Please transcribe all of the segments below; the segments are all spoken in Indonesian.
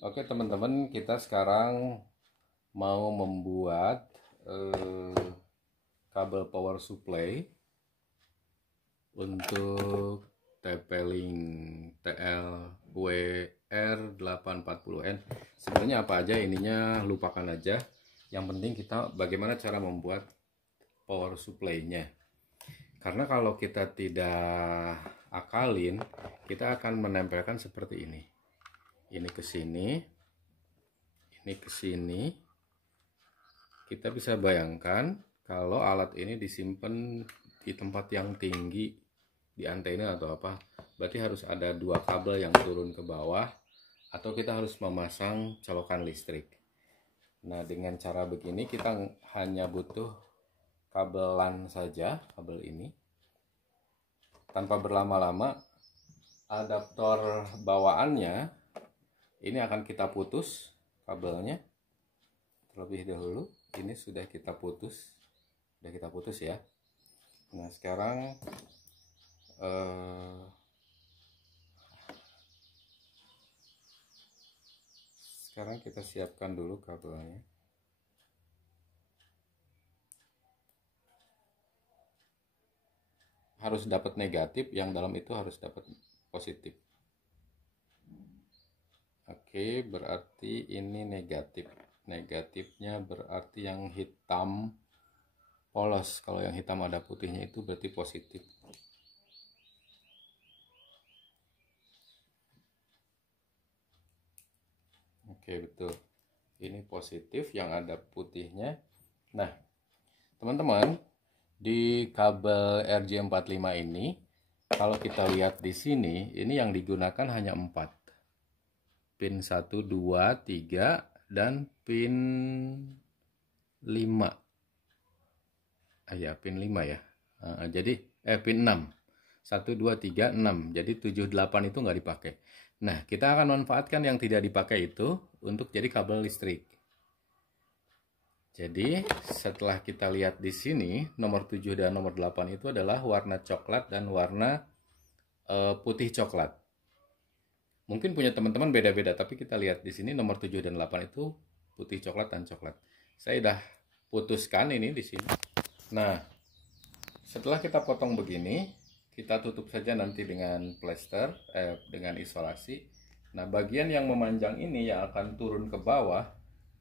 Oke teman-teman, kita sekarang mau membuat kabel power supply untuk TP-Link TLWR840N. Sebenarnya apa aja ininya lupakan aja. Yang penting kita bagaimana cara membuat power supply-nya. Karena kalau kita tidak akalin, kita akan menempelkan seperti ini. Ini ke sini, ini ke sini. Kita bisa bayangkan kalau alat ini disimpan di tempat yang tinggi, di antena atau apa, berarti harus ada dua kabel yang turun ke bawah, atau kita harus memasang colokan listrik. Nah, dengan cara begini kita hanya butuh kabel LAN saja, kabel ini. Tanpa berlama-lama, adaptor bawaannya ini akan kita putus kabelnya terlebih dahulu. Ini sudah kita putus ya. Nah, sekarang kita siapkan dulu kabelnya. Harus dapat negatif, yang dalam itu harus dapat positif. Oke, berarti ini negatif. Negatifnya berarti yang hitam polos. Kalau yang hitam ada putihnya itu berarti positif. Oke, betul. Ini positif yang ada putihnya. Nah, teman-teman, di kabel RJ45 ini, kalau kita lihat di sini, ini yang digunakan hanya 4. Pin 1, 2, 3, dan pin 5. Ya, pin 5 ya. Jadi pin 6. 1, 2, 3, 6. Jadi 7, 8 itu nggak dipakai. Nah, kita akan manfaatkan yang tidak dipakai itu untuk jadi kabel listrik. Jadi, setelah kita lihat di sini, nomor 7 dan nomor 8 itu adalah warna coklat dan warna putih coklat. Mungkin punya teman-teman beda-beda, tapi kita lihat di sini nomor 7 dan 8 itu putih coklat dan coklat. Saya udah putuskan ini di sini. Nah, setelah kita potong begini, kita tutup saja nanti dengan plester, dengan isolasi. Nah, bagian yang memanjang ini yang akan turun ke bawah,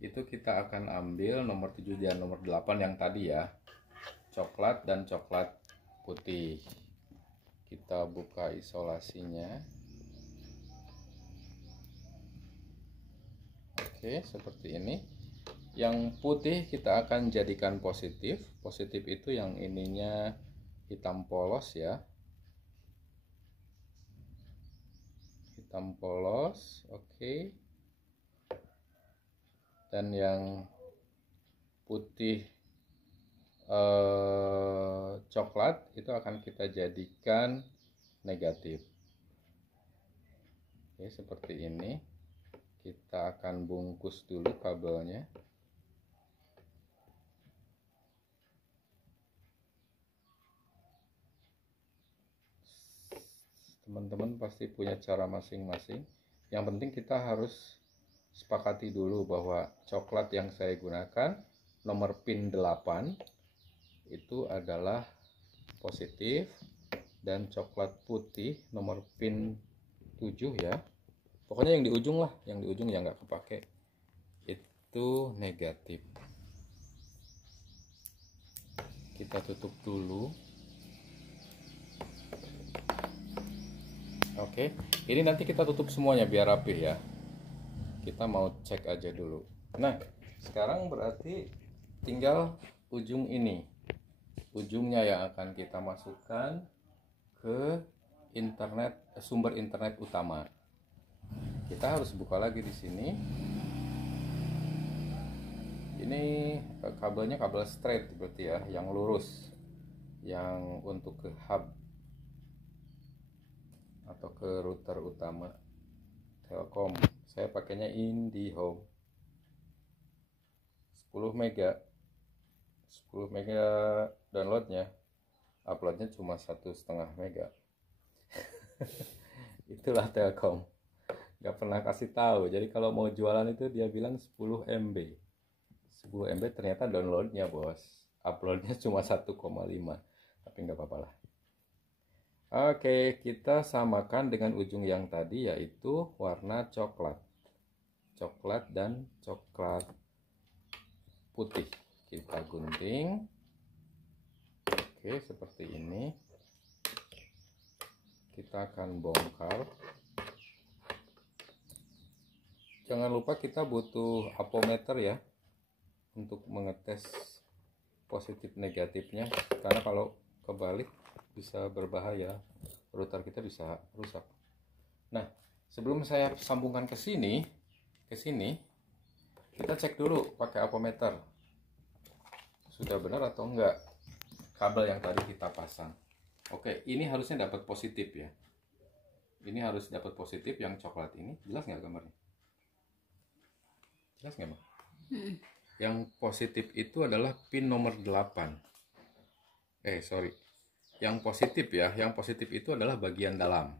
itu kita akan ambil nomor 7 dan nomor 8 yang tadi ya. Coklat dan coklat putih. Kita buka isolasinya. Oke, seperti ini. Yang putih kita akan jadikan positif. Positif itu yang ininya hitam polos ya. Hitam polos, oke. Dan yang putih coklat itu akan kita jadikan negatif. Oke, seperti ini. Kita akan bungkus dulu kabelnya. Teman-teman pasti punya cara masing-masing. Yang penting kita harus sepakati dulu bahwa coklat yang saya gunakan nomor pin 8 itu adalah positif, dan coklat putih nomor pin 7 ya. Pokoknya yang di ujung lah, yang di ujung yang nggak kepake itu negatif. Kita tutup dulu. Oke, ini nanti kita tutup semuanya biar rapi ya. Kita mau cek aja dulu. Nah, sekarang berarti tinggal ujung ini. Ujungnya yang akan kita masukkan ke internet, sumber internet utama. Kita harus buka lagi di sini. Ini kabelnya kabel straight berarti ya, yang lurus, yang untuk ke hub atau ke router utama Telkom. Saya pakainya IndiHome 10 mega. 10 mega downloadnya, uploadnya cuma 1,5 mega. Itulah Telkom. nggak pernah kasih tahu. Jadi kalau mau jualan itu dia bilang 10 MB. 10 MB ternyata downloadnya bos. Uploadnya cuma 1,5. Tapi nggak apa-apa lah. Oke, kita samakan dengan ujung yang tadi yaitu warna coklat. Coklat dan coklat putih. Kita gunting. Oke, seperti ini. Kita akan bongkar. Jangan lupa kita butuh apometer ya untuk mengetes positif negatifnya, karena kalau kebalik bisa berbahaya, router kita bisa rusak. Nah, sebelum saya sambungkan ke sini, kita cek dulu pakai apometer sudah benar atau enggak kabel yang tadi kita pasang. Oke, ini harusnya dapat positif ya. Ini harus dapat positif yang coklat ini. Jelas nggak gambarnya? Jelas nggak, Mbak? Yang positif itu adalah pin nomor 8. Sorry. Yang positif ya, yang positif itu adalah bagian dalam.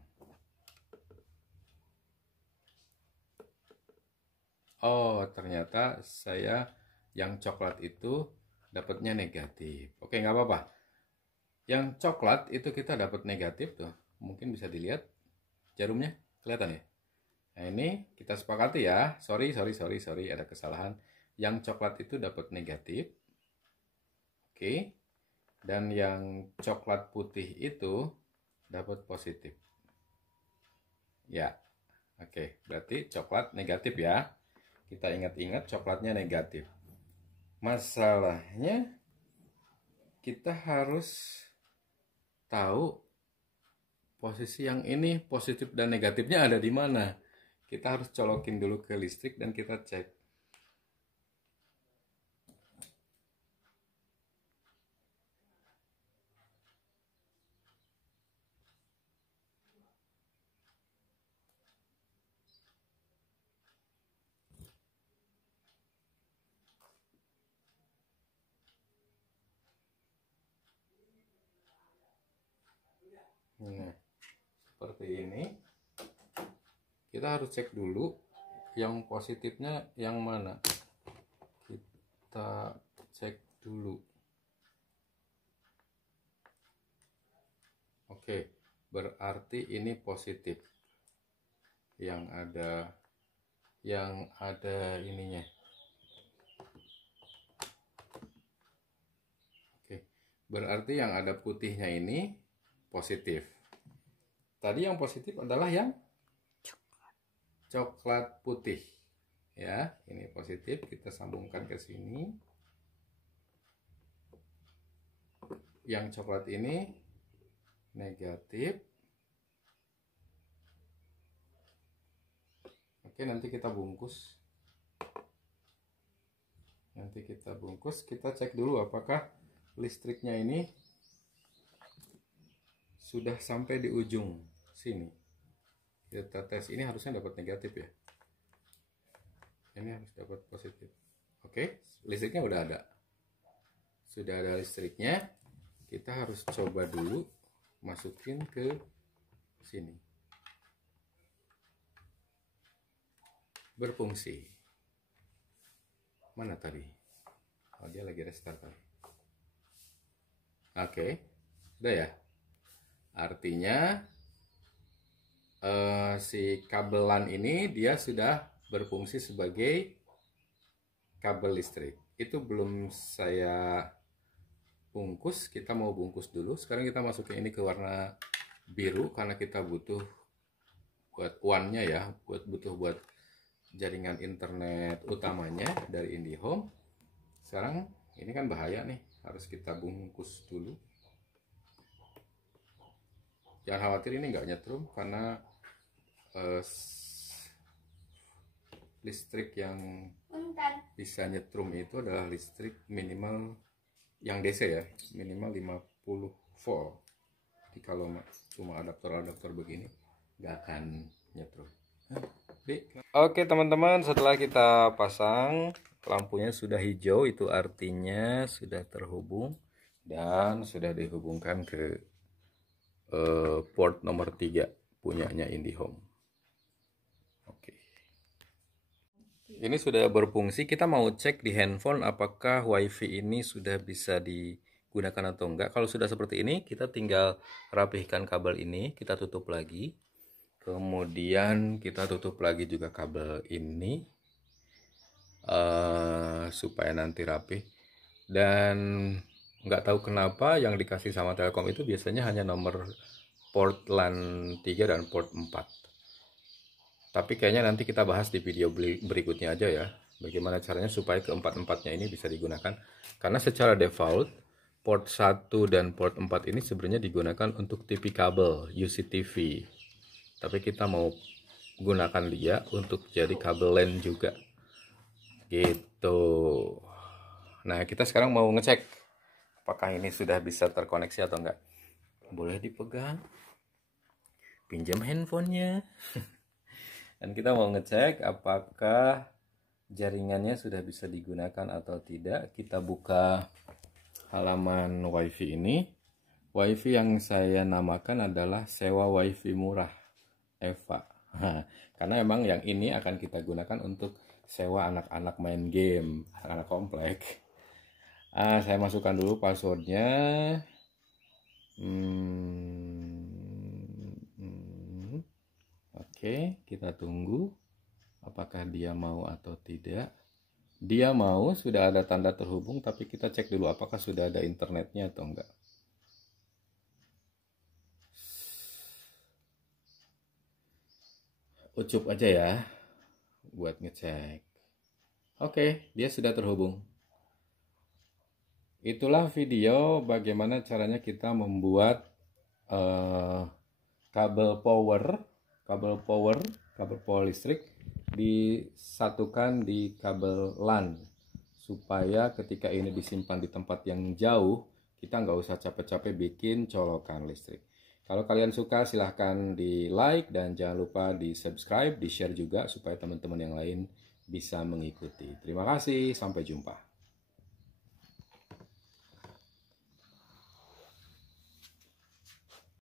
Oh, ternyata saya yang coklat itu dapatnya negatif. Oke, nggak apa-apa. Yang coklat itu kita dapat negatif tuh. Mungkin bisa dilihat jarumnya, kelihatan ya? Nah, ini kita sepakati ya. Sorry, ada kesalahan. Yang coklat itu dapat negatif. Oke. Dan yang coklat putih itu dapat positif. Ya. Oke, berarti coklat negatif ya. Kita ingat-ingat coklatnya negatif. Masalahnya kita harus tahu posisi yang ini positif dan negatifnya ada di mana. Kita harus colokin dulu ke listrik dan kita cek. Nah, seperti ini. Kita harus cek dulu yang positifnya yang mana. Kita cek dulu. Oke, berarti ini positif. Yang ada ininya. Oke, berarti yang ada putihnya ini positif. Tadi yang positif adalah yang coklat putih ya, ini positif. Kita sambungkan ke sini. Yang coklat ini negatif. Oke, nanti kita bungkus. Kita cek dulu apakah listriknya ini sudah sampai di ujung sini. Kita tes, ini harusnya dapat negatif ya. Ini harus dapat positif. Oke, listriknya udah ada. Sudah ada listriknya. Kita harus coba dulu masukin ke sini. Berfungsi. Mana tadi? Oh, dia lagi restart tadi. Oke, udah ya. Artinya si kabelan ini dia sudah berfungsi sebagai kabel listrik. Itu belum saya bungkus. Kita mau bungkus dulu. Sekarang kita masukin ini ke warna biru karena kita butuh buat WAN-nya ya, buat jaringan internet utamanya dari IndiHome. Sekarang ini kan bahaya nih, harus kita bungkus dulu. Jangan khawatir, ini nggak nyetrum karena listrik yang bisa nyetrum itu adalah listrik minimal yang DC ya, minimal 50 volt. Jadi kalau cuma adaptor begini nggak akan nyetrum. Oke teman-teman, setelah kita pasang lampunya sudah hijau, itu artinya sudah terhubung dan sudah dihubungkan ke port nomor 3 punyanya IndiHome. Ini sudah berfungsi. Kita mau cek di handphone apakah WiFi ini sudah bisa digunakan atau enggak. Kalau sudah seperti ini, kita tinggal rapihkan kabel ini, kita tutup lagi. Kemudian kita tutup lagi juga kabel ini supaya nanti rapih. Dan nggak tahu kenapa yang dikasih sama Telkom itu biasanya hanya nomor port LAN 3 dan port 4. Tapi kayaknya nanti kita bahas di video berikutnya aja ya. Bagaimana caranya supaya keempat-empatnya ini bisa digunakan. Karena secara default, port 1 dan port 4 ini sebenarnya digunakan untuk TV kabel, UCTV. Tapi kita mau gunakan dia untuk jadi kabel LAN juga. Gitu. Nah, kita sekarang mau ngecek apakah ini sudah bisa terkoneksi atau enggak. Boleh dipegang. Pinjam handphonenya. Dan kita mau ngecek apakah jaringannya sudah bisa digunakan atau tidak. Kita buka halaman WiFi ini. WiFi yang saya namakan adalah sewa WiFi murah, Eva. Karena memang yang ini akan kita gunakan untuk sewa anak-anak main game, anak-anak komplek. Saya masukkan dulu passwordnya. Oke, kita tunggu apakah dia mau atau tidak. Dia mau, sudah ada tanda terhubung, tapi kita cek dulu apakah sudah ada internetnya atau enggak. Ucup aja ya buat ngecek. Oke, dia sudah terhubung. Itulah video bagaimana caranya kita membuat kabel power listrik disatukan di kabel LAN, supaya ketika ini disimpan di tempat yang jauh, kita nggak usah capek-capek bikin colokan listrik. Kalau kalian suka, silahkan di like dan jangan lupa di subscribe, di share juga supaya teman-teman yang lain bisa mengikuti. Terima kasih, sampai jumpa.